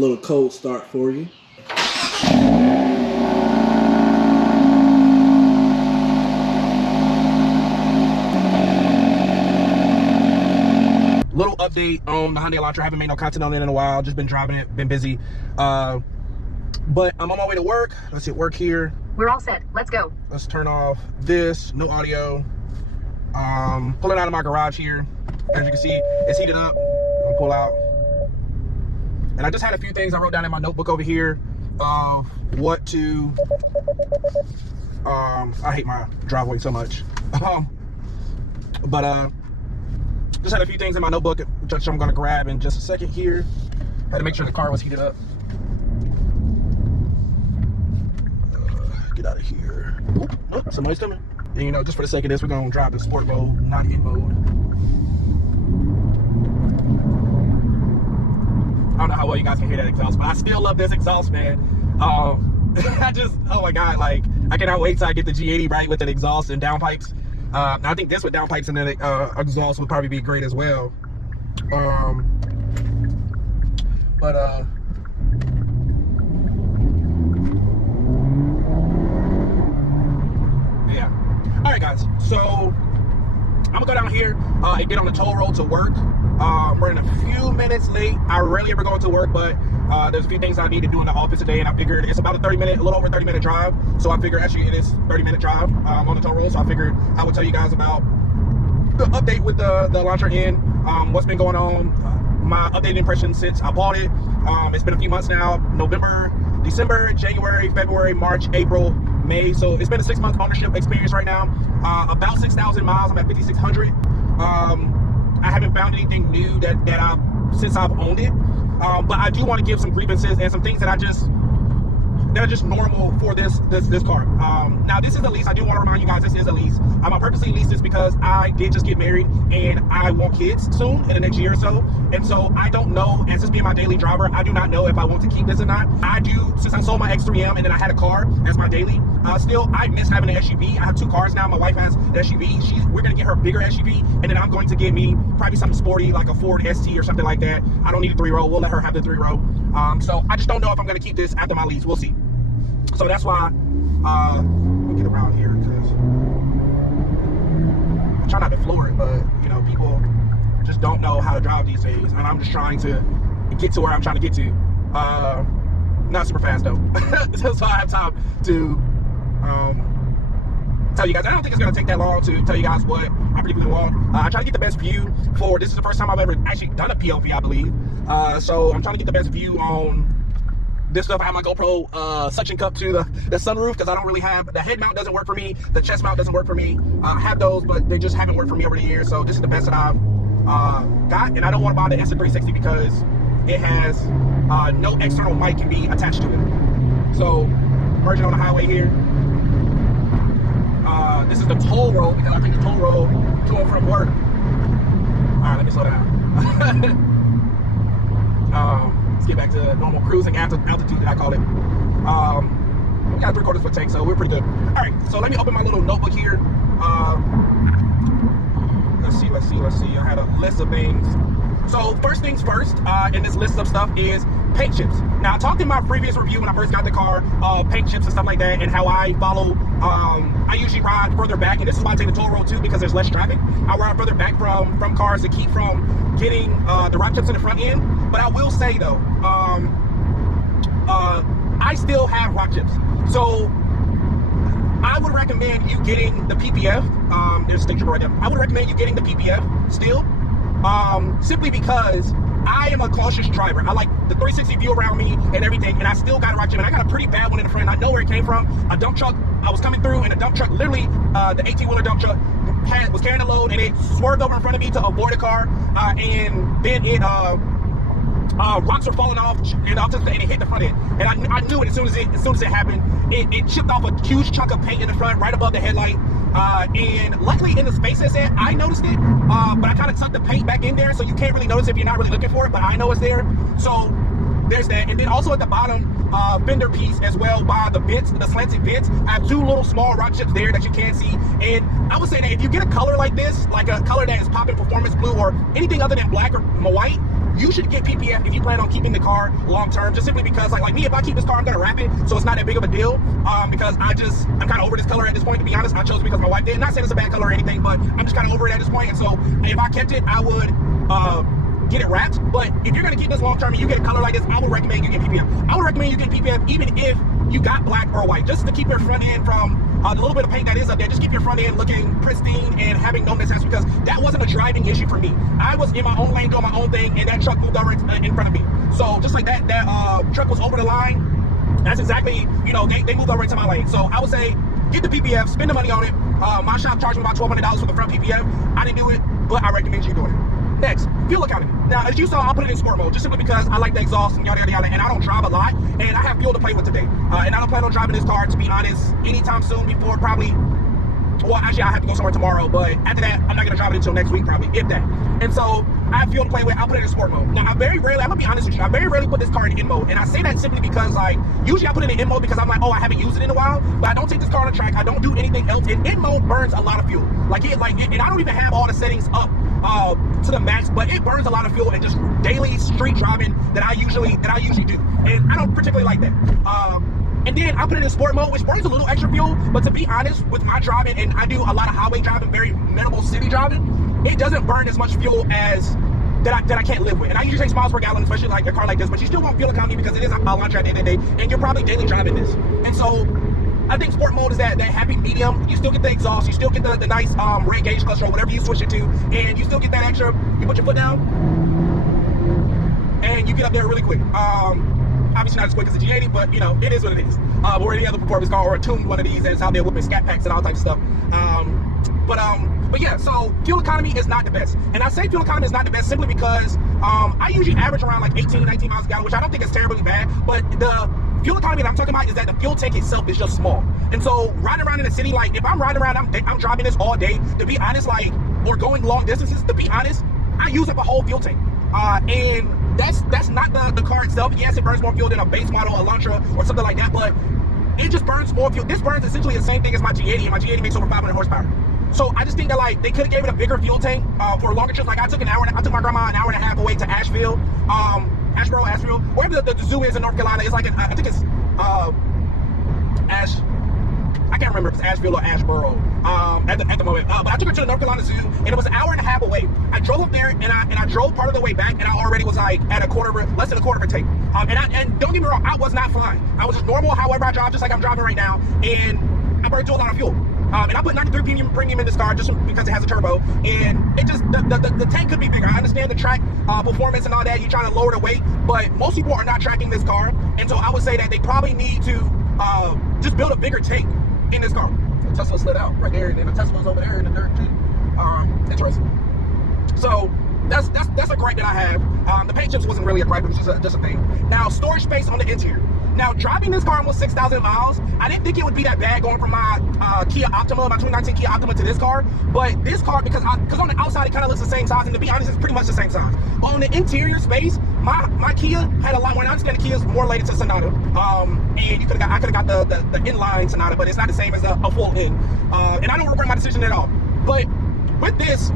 Little cold start for you. Little update on the Hyundai Elantra. I haven't made no content on it in a while. Just been driving it, been busy. But I'm on my way to work. Let's hit work here. We're all set. Let's go. Let's turn off this. No audio. Pulling out of my garage here. As you can see, it's heated up. I'll pull out. And I just had a few things I wrote down in my notebook over here of what to. I hate my driveway so much. Just had a few things in my notebook which I'm gonna grab in just a second here. Had to make sure the car was heated up. Get out of here. Oh, somebody's coming. And you know, just for the sake of this, we're gonna drive in sport mode, not in mode. I don't know how well you guys can hear that exhaust, but I still love this exhaust, man. I just, oh my God, like, I cannot wait till I get the G80 right with an exhaust and downpipes. I think this with downpipes and then exhaust would probably be great as well. Yeah. All right, guys. So I'm gonna go down here and get on the toll road to work. We're running a few minutes late. I rarely ever go into work, but there's a few things I need to do in the office today, and I figured it's about a little over 30-minute drive. So I figured actually it is 30-minute drive on the toll road. So I figured I would tell you guys about the update with the Elantra N, what's been going on, my updated impression since I bought it. It's been a few months now. November, December, January, February, March, April, May. So it's been a 6-month ownership experience right now. About 6,000 miles. I'm at 5,600. I haven't found anything new since I've owned it, but I do want to give some grievances and some things that are just normal for this car. Now this is a lease. I do want to remind you guys this is a lease. I purposely leased this because I did just get married and I want kids soon in the next year or so, and so I don't know, as this being my daily driver, I do not know if I want to keep this or not. I do, since I sold my X3M and then I had a car as my daily. Still, I miss having an SUV. I have 2 cars now. My wife has an SUV. We're gonna get her a bigger SUV, and then I'm going to get me probably something sporty like a Ford ST or something like that. I don't need a 3-row. We'll let her have the 3-row. So I just don't know if I'm gonna keep this after my lease. We'll see. So that's why we'll get around here, because I try not to floor it, but you know, people just don't know how to drive these days, and I'm just trying to get to where I'm trying to get to. Not super fast though. So I have time to tell you guys. I don't think it's gonna take that long to tell you guys what I particularly want. I try to get the best view for, this is the first time I've ever actually done a POV, I believe. So I'm trying to get the best view on this stuff. I have my GoPro suction cup to the sunroof because I don't really have, the head mount doesn't work for me, the chest mount doesn't work for me. I have those, but they just haven't worked for me over the years. So this is the best that I've got, and I don't want to buy the S360 because it has no external mic can be attached to it. So merging on the highway here. This is the toll road because I take the toll road to and from work. All right, let me slow down. Let's get back to normal cruising altitude that I call it. We got 3/4 foot tank, so we're pretty good. All right, so let me open my little notebook here. Let's see. I had a list of things. So first things first, in this list of stuff is paint chips. Now I talked in my previous review when I first got the car, paint chips and stuff like that, and how I follow, I usually ride further back, and this is why I take the toll road too, because there's less traffic. I ride further back from cars to keep from getting the rock chips in the front end. But I will say though, I still have rock chips. So I would recommend you getting the PPF. There's a sticker right there. I would recommend you getting the PPF still. Simply because I am a cautious driver. I like the 360 view around me and everything, and I still got a rock chip, and I got a pretty bad one in the front. I know where it came from. A dump truck, I was coming through, and a dump truck, literally the 18-wheeler dump truck was carrying a load, and it swerved over in front of me to avoid a car, and then it rocks were falling off, and it hit the front end. And I knew it as soon as it happened. It chipped off a huge chunk of paint in the front, right above the headlight. And luckily in the space it's at, I noticed it, but I kind of tucked the paint back in there, so you can't really notice if you're not really looking for it, but I know it's there. So there's that. And then also at the bottom fender piece as well, by the vents, the slanted vents, I have 2 little small rock chips there that you can't see. And I would say that if you get a color like this, like a color that is popping performance blue or anything other than black or white, you should get PPF if you plan on keeping the car long term, just simply because like me, if I keep this car, I'm gonna wrap it, so it's not that big of a deal, because I'm kind of over this color at this point, to be honest. I chose it because my wife did. Not saying it's a bad color or anything, but I'm just kind of over it at this point. And so if I kept it, I would get it wrapped. But if you're gonna keep this long term and you get a color like this, I would recommend you get PPF. I would recommend you get PPF even if you got black or white, just to keep your front end from the little bit of paint that is up there. Just keep your front end looking pristine and having no mishaps, because that wasn't a driving issue for me. I was in my own lane doing my own thing, and that truck moved over in front of me. So just like that truck was over the line. That's exactly, you know, they moved over into my lane. So I would say get the PPF, spend the money on it. My shop charged me about $1,200 for the front PPF. I didn't do it, but I recommend you doing it. Next, fuel economy. Now, as you saw, I'll put it in sport mode just simply because I like the exhaust and yada, yada, yada, and I don't drive a lot, and I have fuel to play with today. And I don't plan on driving this car, to be honest, anytime soon before probably, well, actually, I have to go somewhere tomorrow, but after that, I'm not going to drive it until next week, probably, if that. And so, I have fuel to play with. I'll put it in sport mode. Now, I'm going to be honest with you, I very rarely put this car in N mode, and I say that simply because, like, usually I put it in N mode because I'm like, oh, I haven't used it in a while, but I don't take this car on the track, I don't do anything else, and N mode burns a lot of fuel. And I don't even have all the settings up to the max, but it burns a lot of fuel and just daily street driving that I usually do, and I don't particularly like that. And then I put it in sport mode, which burns a little extra fuel, but to be honest, with my driving, and I do a lot of highway driving, very minimal city driving, it doesn't burn as much fuel as that I can't live with. And I usually take miles per gallon, especially like a car like this, but you still want fuel economy because it is a Elantra at the end of the day, and you're probably daily driving this. And so I think sport mode is that happy medium. You still get the exhaust, you still get the nice red gauge clutch or whatever you switch it to, and you still get that extra. You put your foot down, and you get up there really quick. Obviously not as quick as a G80, but you know, it is what it is. Or any other performance car, or a tuned one of these that's out there whipping scat packs and all types of stuff. But yeah, so fuel economy is not the best. And I say fuel economy is not the best simply because I usually average around like 18, 19 miles a gallon, which I don't think is terribly bad, but the fuel economy that I'm talking about is that the fuel tank itself is just small. And so riding around in the city, like if I'm riding around, I'm driving this all day, to be honest, like, or going long distances, to be honest, I use up a whole fuel tank. And that's not the car itself. Yes, it burns more fuel than a base model Elantra or something like that, but it just burns more fuel. This burns essentially the same thing as my G80, and my G80 makes over 500 horsepower. So I just think that like they could have gave it a bigger fuel tank for longer trips. Like I took my grandma an hour and a half away to Asheville, wherever the zoo is in North Carolina. It's like I think it's I can't remember if it's Asheville or Asheboro at the moment. But I took her to the North Carolina Zoo, and it was an hour and a half away. I drove up there, and I drove part of the way back, and I already was like at less than a quarter of a tank. And don't get me wrong, I was not flying. I was just normal, however I drive, just like I'm driving right now, and I burned through a lot of fuel. And I put 93 premium in this car just because it has a turbo, and it just the tank could be bigger. I understand the track performance and all that. You're trying to lower the weight, but most people are not tracking this car, and so I would say that they probably need to just build a bigger tank in this car. The Tesla slid out right there, and then the Tesla's over there in the dirt too. Interesting. So that's a gripe that I have. The paint chips wasn't really a gripe; it was just a thing. Now, storage space on the interior. Now, driving this car almost 6,000 miles, I didn't think it would be that bad going from my Kia Optima, my 2019 Kia Optima, to this car. But this car, because on the outside it kind of looks the same size, and to be honest, it's pretty much the same size. On the interior space, my Kia had a lot more. And I understand the Kia is more related to Sonata, and I could have got the inline Sonata, but it's not the same as a full in. And I don't regret my decision at all. But with this,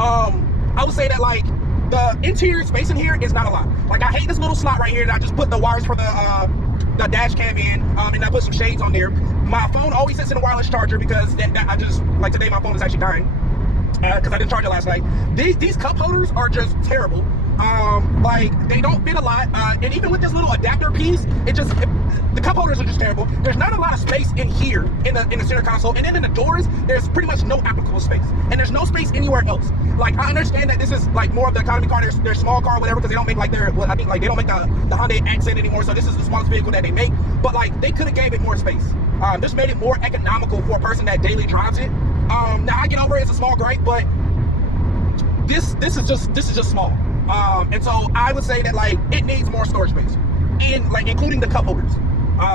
I would say that like the interior space in here is not a lot. Like I hate this little slot right here that I just put the wires for the dash cam in, and I put some shades on there. My phone always sits in a wireless charger because I just, like today my phone is actually dying because I didn't charge it last night. These cup holders are just terrible. Like they don't fit a lot, and even with this little adapter piece, the cup holders are just terrible. There's not a lot of space in here in the center console, and then in the doors there's pretty much no applicable space, and there's no space anywhere else. Like I understand that this is like more of the economy car, their small car or whatever, because they don't make like I think like they don't make the Hyundai Accent anymore, so this is the smallest vehicle that they make. But like they could have gave it more space. This made it more economical for a person that daily drives it. Now I get over it, it's a small gripe, but this is just small. And so I would say that like it needs more storage space, and like including the cup holders.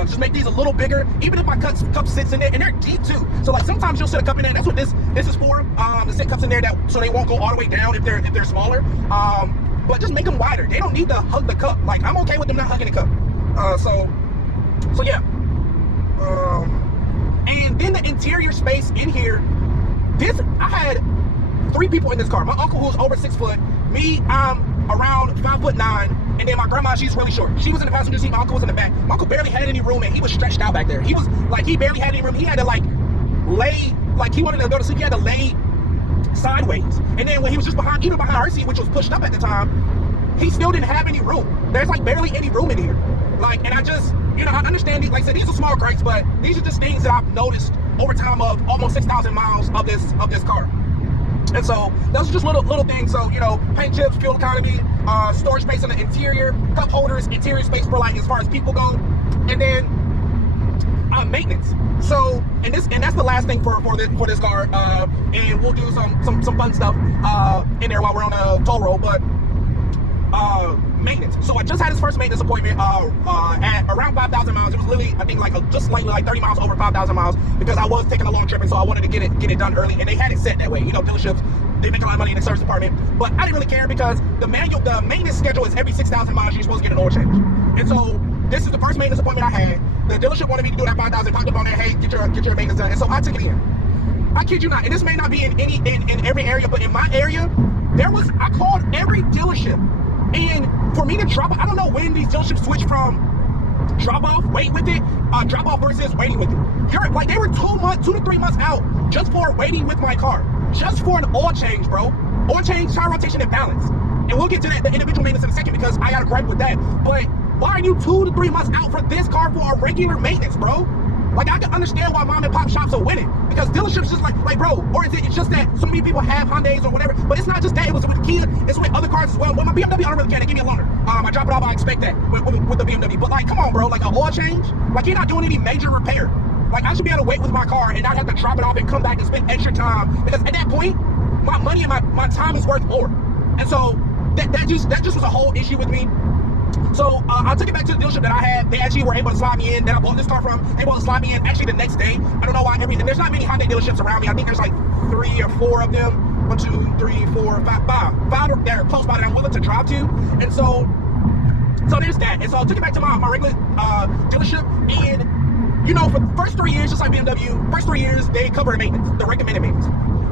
Just make these a little bigger, even if my cup sits in there, and they're deep too. So like sometimes you'll sit a cup in there, and that's what this is for. To sit cups in there so they won't go all the way down if they're smaller. But just make them wider. They don't need to hug the cup. Like I'm okay with them not hugging the cup. So yeah. And then the interior space in here. I had 3 people in this car. My uncle, who's over 6 foot, me, I'm around 5'9", and then my grandma, she's really short. She was in the passenger seat, my uncle was in the back. My uncle barely had any room, and he was stretched out back there. He was like, he barely had any room. He had to like lay, like he wanted to go to sleep, he had to lay sideways. And then when he was just behind, even behind our seat, which was pushed up at the time, he still didn't have any room. There's like barely any room in here. Like, and I just, you know, I understand these, like I said, these are small gripes, but these are just things that I've noticed over time of almost 6,000 miles of this car. And so those are just little things. So, you know, paint chips, fuel economy, storage space in the interior, cup holders, interior space for like as far as people go, and then maintenance. So, and that's the last thing for this car. And we'll do some fun stuff in there while we're on a toll road. But maintenance. So I just had his first maintenance appointment at around 5,000 miles. It was literally, I think, like just slightly like 30 miles over 5,000 miles, because I was taking a long trip, and so I wanted to get it done early. And they had it set that way. You know, dealerships, they make a lot of money in the service department, but I didn't really care because the maintenance schedule is every 6,000 miles you're supposed to get an oil change. And so this is the first maintenance appointment I had. The dealership wanted me to do that 5,000, popped up on there, hey, get your maintenance done. And so I took it in. I kid you not, and this may not be in every area, but in my area, I called every dealership. And for me to drop, I don't know when these dealerships switch from drop off, wait with it, drop off versus waiting with it. Like, they were 2 to 3 months out just for waiting with my car, just for an oil change, bro. Oil change, tire rotation, and balance. And we'll get to the individual maintenance in a second, because I got a gripe with that. But why are you 2 to 3 months out for this car for a regular maintenance, bro? Like, I can understand why mom and pop shops are winning, because dealerships just like bro, or is it's just that so many people have Hyundais or whatever, but it's not just that, it was with Kia, it's with other cars as well. With my BMW, I don't really care, they give me a loaner. I drop it off, I expect that with the BMW, but like, come on, bro, like an oil change? Like, you're not doing any major repair. Like, I should be able to wait with my car and not have to drop it off and come back and spend extra time, because at that point, my money and my time is worth more. And so, that just was a whole issue with me. So I took it back to the dealership that I had. They actually were able to slide me in, that I bought this car from. They were able to slide me in actually the next day. I don't know why. And there's not many Hyundai dealerships around me. I think there's like 3 or 4 of them. 1, 2, 3, 4, 5 that are close by that I'm willing to drive to. And so there's that. And so I took it back to my regular dealership. And, you know, for the first 3 years, just like BMW, first 3 years, they cover maintenance, the recommended maintenance.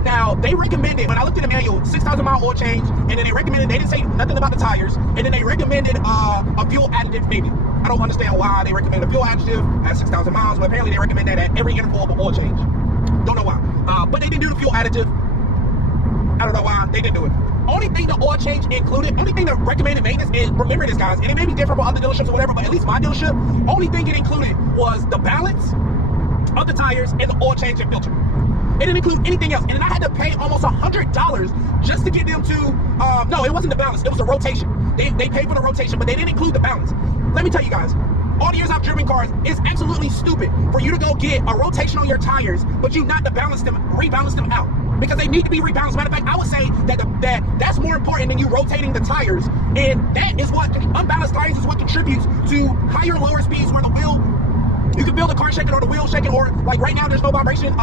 Now, they recommended, when I looked at the manual, 6,000 mile oil change, and then they recommended, they didn't say nothing about the tires, and then they recommended a fuel additive maybe. I don't understand why they recommend a fuel additive at 6,000 miles, but apparently they recommend that at every interval of an oil change. Don't know why. But they didn't do the fuel additive. I don't know why they didn't do it. Only thing the oil change included, only thing the recommended maintenance is, remember this, guys, and it may be different for other dealerships or whatever, but at least my dealership, only thing it included was the balance of the tires and the oil change and filter. It didn't include anything else. And then I had to pay almost $100 just to get them to, no, it wasn't the balance, it was a rotation. They paid for the rotation, but they didn't include the balance. Let me tell you guys, all the years I've driven cars, it's absolutely stupid for you to go get a rotation on your tires, but you not to rebalance them out. Because they need to be rebalanced. Matter of fact, I would say that's more important than you rotating the tires. And that is what, unbalanced tires is what contributes to higher and lower speeds where the wheel, you can feel the car shaking or the wheel shaking, or like right now there's no vibration,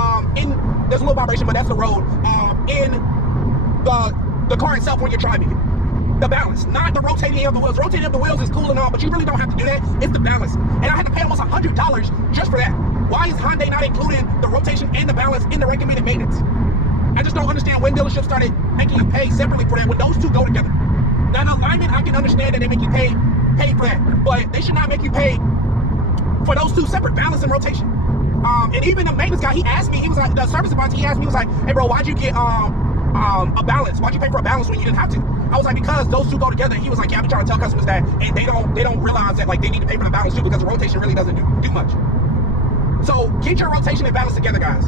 there's a little vibration, but that's the road, in the car itself when you're driving it. The balance, not the rotating of the wheels. Rotating of the wheels is cool and all, but you really don't have to do that. It's the balance. And I had to pay almost $100 just for that. Why is Hyundai not including the rotation and the balance in the recommended maintenance? I just don't understand when dealerships started making you pay separately for that, when those two go together. Now, the alignment, I can understand that they make you pay for that, but they should not make you pay for those two separate, balance and rotation. And even the maintenance guy, he asked me, he was like, the service advisor, he asked me, he was like, hey bro, why'd you get a balance? Why'd you pay for a balance when you didn't have to? I was like, because those two go together. He was like, yeah, I've been trying to tell customers that, and they don't realize that, like, they need to pay for the balance too, because the rotation really doesn't do much. So get your rotation and balance together, guys.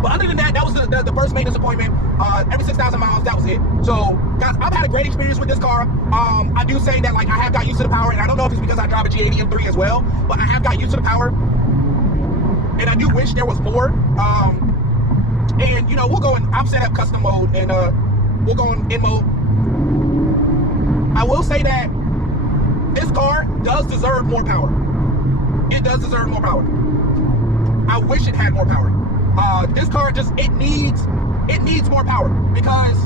But other than that, that was the first maintenance appointment. Every 6,000 miles, that was it. So, guys, I've had a great experience with this car. I do say that, like, I have got used to the power, and I don't know if it's because I drive a G80 M3 as well, but I have got used to the power, and I do wish there was more. And, you know, we'll go in, I've set up custom mode, and we'll go in mode. I will say that this car does deserve more power. It does deserve more power. I wish it had more power. This car just, it needs more power, because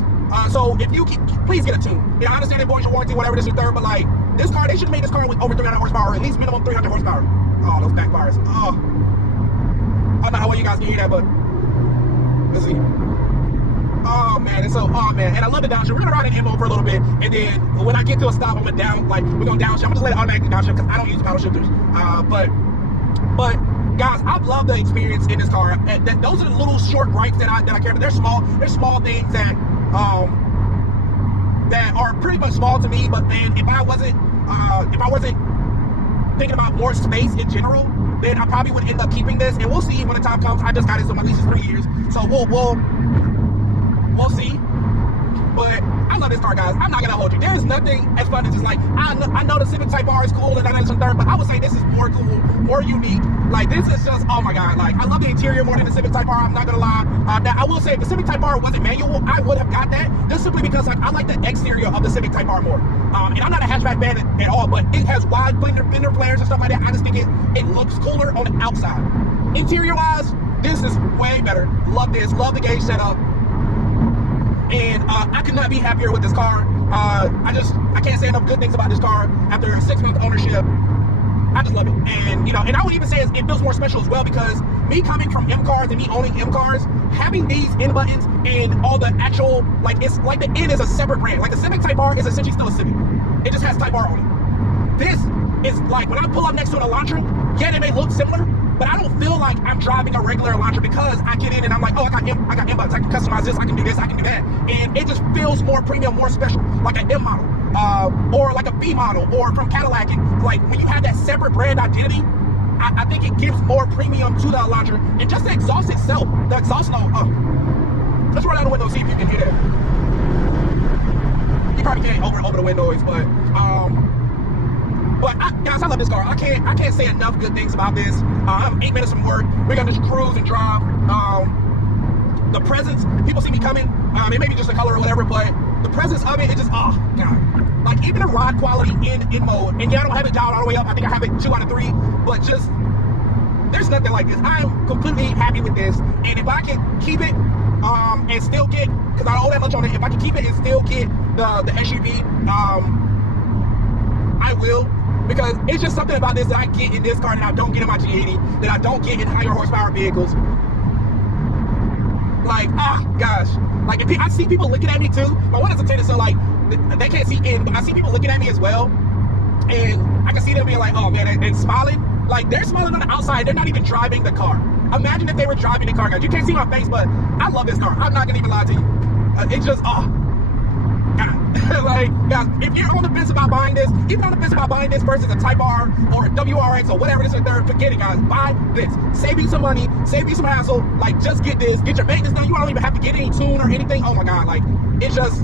so if you please get a tune. Yeah, I understand it, boys, your warranty, whatever, this is third, but like this car, they should have made this car with over 300 horsepower, or at least minimum 300 horsepower. Oh, those backfires. Oh, I don't know how well you guys can hear that, but let's see. Oh man, and so, oh man, and I love the downshift. We're gonna ride an MO for a little bit, and then when I get to a stop, I'm gonna down, like, we're gonna downshift. I'm just let it automatically downshift because I don't use paddle shifters. But guys, I love the experience in this car. Those are the little short gripes that I care about. They're small things that are pretty much small to me. But then if I wasn't thinking about more space in general, then I probably would end up keeping this. And we'll see when the time comes. I just got it, so my lease is 3 years, so we'll see. But I love this car, guys. I'm not gonna hold you. There's nothing as fun as just like, I know the Civic Type R is cool and that and third, but I would say this is more cool, more unique. Like, this is just, oh my god. Like, I love the interior more than the Civic Type R. I'm not gonna lie. Now I will say, if the Civic Type R wasn't manual, I would have got that, just simply because, like, I like the exterior of the Civic Type R more. And I'm not a hatchback fan at all, but it has wide fender flares and stuff like that. I just think it looks cooler on the outside. Interior wise, this is way better. Love this. Love the gauge setup. And I could not be happier with this car. I can't say enough good things about this car after 6-month ownership. I just love it. And, you know, and I would even say it feels more special as well, because me coming from M cars and me owning M cars, having these N buttons and all the actual, like, it's like the N is a separate brand. Like, the Civic Type R is essentially still a Civic. It just has Type R on it. This is like, when I pull up next to an Elantra, yeah, they may look similar, but I don't feel like I'm driving a regular Elantra, because I get in and I'm like, oh, I got M buttons, I can customize this, I can do this, I can do that. And it just feels more premium, more special, like an M model, or like a B model, or from Cadillac. And like, when you have that separate brand identity, I think it gives more premium to the Elantra. And just the exhaust itself, the exhaust note, let's roll down the window, see if you can hear that. You probably can't over the window noise, but guys, I love this car. I can't say enough good things about this. I'm 8 minutes from work. We're gonna just cruise and drive. The presence, people see me coming. It may be just the color or whatever, but the presence of it just, oh god. Like, even the ride quality in mode, and yeah, I don't have it dialed all the way up. I think I have it 2 out of 3, but just, there's nothing like this. I am completely happy with this, and if I can keep it and still get, because I don't owe that much on it, if I can keep it and still get the SUV, I will. Because it's just something about this that I get in this car that I don't get in my G80, that I don't get in higher horsepower vehicles. Like, gosh. Like, if I see people looking at me too. My one is a tennis, so like, they can't see in, but I see people looking at me as well. And I can see them being like, oh man, and smiling. Like, they're smiling on the outside, they're not even driving the car. Imagine if they were driving the car, guys. You can't see my face, but I love this car. I'm not gonna even lie to you. It's just, God. Like, guys, if you're on the fence about buying this, even on the fence about buying this versus a Type R or a WRX or whatever this is, forget it, guys. Buy this. Save you some money, save you some hassle. Like, just get this. Get your maintenance done. You don't even have to get any tune or anything. Oh my god, like, it's just,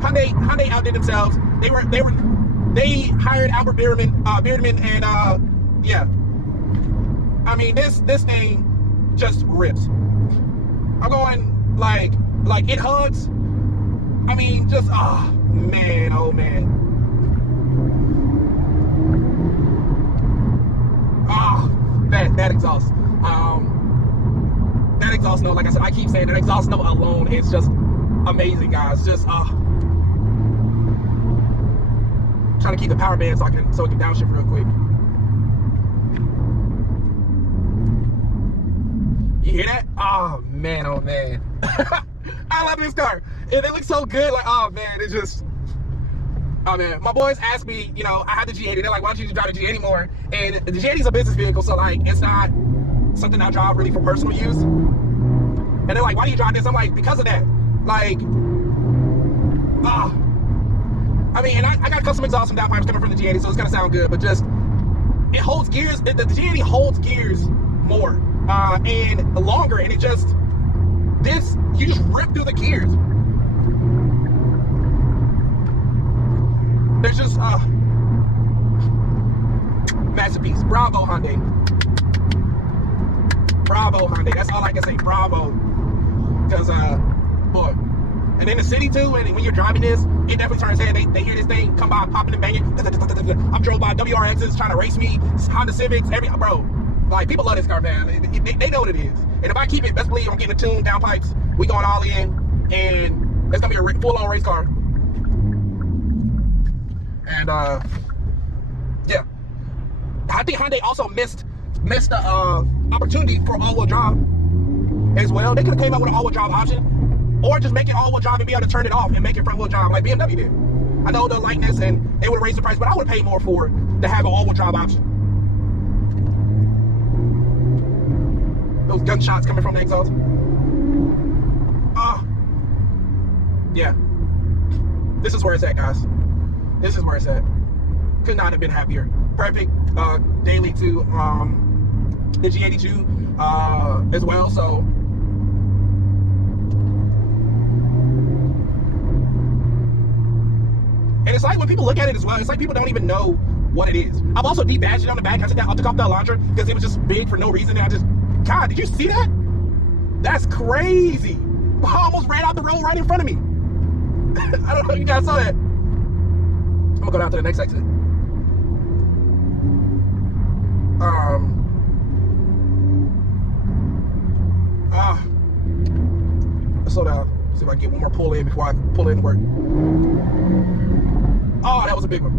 Hyundai outdid themselves. They hired Albert Beardman, and yeah. I mean, this thing just rips. I'm going, like it hugs. I mean, just, oh man, oh man. That exhaust. That exhaust note, like I said, I keep saying that exhaust note alone is just amazing, guys. Just, trying to keep the power band so it can downshift real quick. You hear that? Oh man, oh man. I love this car. And it looks so good. Like, oh man, it's just, oh man. My boys asked me, you know, I had the G80. They're like, why don't you drive the G80 more? And the G80 is a business vehicle, so like, it's not something I drive really for personal use. And they're like, why do you drive this? I'm like, because of that. Like, I mean, and I got custom exhaust and downpipes coming from the G80, so it's gonna sound good, but just, it holds gears. The G80 holds gears more and longer, and it just, this, you just rip through the gears. There's just, masterpiece. Bravo, Hyundai. Bravo, Hyundai. That's all I can say. Bravo. Because, boy. And in the city, too, and when you're driving this, it definitely turns head. They hear this thing come by, popping and banging. I'm drove by WRXs trying to race me, Honda Civics, bro. Like, people love this car, man. They know what it is. And if I keep it, best believe I'm getting a tune, downpipes. We going all in, and it's gonna be a full-on race car. And yeah, I think Hyundai also missed the opportunity for all-wheel drive as well. They could have came out with an all-wheel drive option, Or just make it all-wheel drive and be able to turn it off and make it front-wheel drive like BMW did. I know the lightness and they would have raised the price, but I would have paid more for to have an all-wheel drive option. Those gunshots coming from the exhaust. Yeah. This is where it's at, guys. This is where it's at. Could not have been happier. Perfect daily to the G82 as well. So and it's like when people look at it as well, it's like people don't even know what it is. I've also debadged it on the back. I took off the Elantra because it was just big for no reason. And I just, God, did you see that? That's crazy. I almost ran out the road right in front of me. I don't know if you guys saw that. I'm gonna go down to the next exit. Let's slow down. See if I can get one more pull in before I pull in to work. Oh, that was a big one.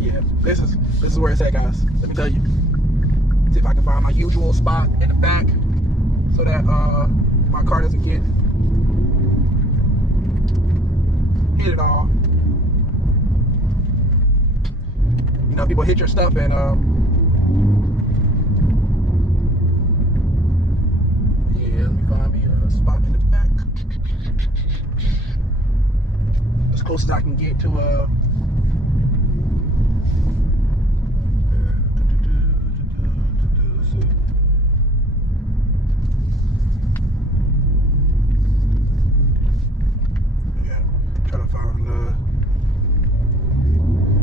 Yeah, this is where it's at, guys. Let me tell you. See if I can find my usual spot in the back so that my car doesn't get hit at all. You know, people hit your stuff and yeah, let me find me a spot in the back as close as I can get to it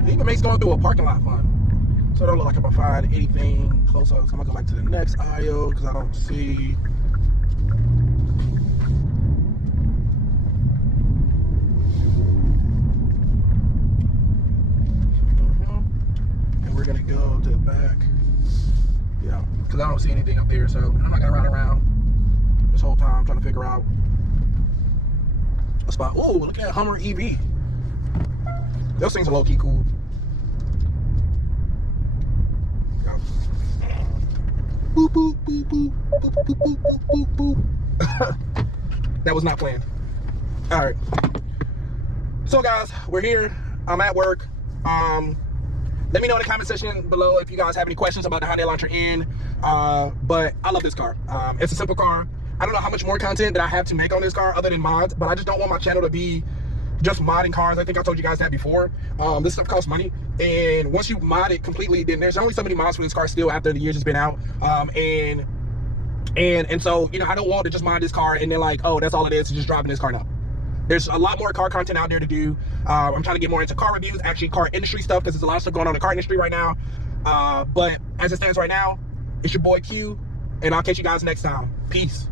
even makes going through a parking lot fun. So it don't look like I'm gonna find anything close up. So I'm gonna go back to the next aisle because I don't see. And we're gonna go to the back. Yeah, because I don't see anything up there. So I'm not gonna ride around this whole time trying to figure out a spot. Oh, look at Hummer EV. Those things are low-key cool. Boop, boop, boop, boop, boop, boop, boop, boop, boop, boop. That was not planned. All right. So, guys, we're here. I'm at work. Let me know in the comment section below if you guys have any questions about the Hyundai Elantra N. But I love this car. It's a simple car. I don't know how much more content that I have to make on this car other than mods, but I just don't want my channel to be just modding cars. I think I told you guys that before. This stuff costs money, and once you mod it completely, then there's only so many mods for this car still after the years it's been out. And so, you know, I don't want to just mod this car and then like, oh, that's all it is, just driving this car now. There's a lot more car content out there to do. I'm trying to get more into car reviews, actually car industry stuff, because there's a lot of stuff going on in the car industry right now. But as it stands right now, it's your boy Q, and I'll catch you guys next time. Peace.